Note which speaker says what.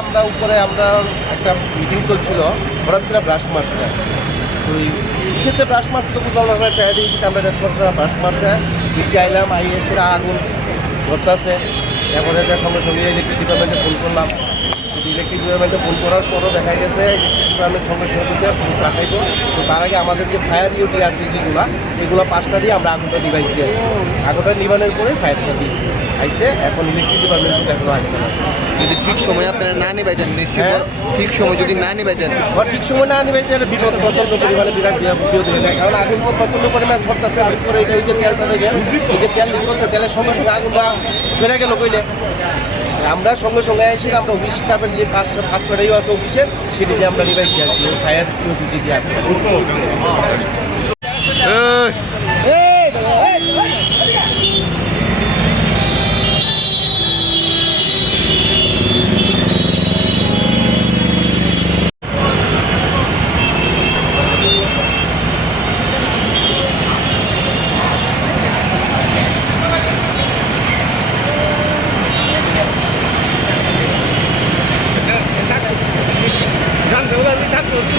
Speaker 1: আমরা উপরে, আমরা একটা মিটিং চলছিল, হঠাৎ করে ব্রাশ মারছে। ওই কিসেতে ব্রাশ মারছে তো বুঝলাম আমরা চাই কিন্তু আমরা রেসপন্সরা ব্রাশ মারছে। নিচে আইলাম আই এসে আগুন ধরতেছে। এরপরে যে সঙ্গে সঙ্গে ইলেকট্রিক ডিপার্টমেন্টে ফোন করলাম। ইলেকট্রিক ডিপার্টমেন্টে ফোন করার পরও দেখা গেছে ডিপার্টমেন্ট সঙ্গে সঙ্গে দিচ্ছে ফোন পাঠাইবো। তো তার আগে আমাদের যে ফায়ার ইউটি আছে যেগুলো, এগুলো পাঁচটা দিয়ে আমরা আগুনটা দিয়ে আগুনটা নিবানের পরে ফায়ারটা দিয়েছি। আইসে এখন ইলেকট্রিক ডিপার্টমেন্ট এখনও আসছে না
Speaker 2: যদি ঠিক সময় আপনারা না নিবাইতেন নিশ্চয়ই
Speaker 1: হ্যাঁ।
Speaker 2: ঠিক সময় যদি না নিবাইতেন
Speaker 1: বা ঠিক সময় না নিবে তাহলে বিপদ প্রচণ্ড পরিমাণে বিরাট বিরাট বিপদ হয়ে যায়। কারণ আগুন প্রচণ্ড পরিমাণে ধরতেছে আগুন করে এটা ওই যে তেলটা দেখে এই যে তেল তেলের সঙ্গে সঙ্গে আগুনটা চলে গেল কইলে। আমরা সঙ্গে সঙ্গে এসে আমরা অফিস স্টাফের যে পাঁচ পাঁচ ছটাই আছে অফিসে সেটি দিয়ে আমরা নিবাইছি আর কি ফায়ার অফিসে দিয়ে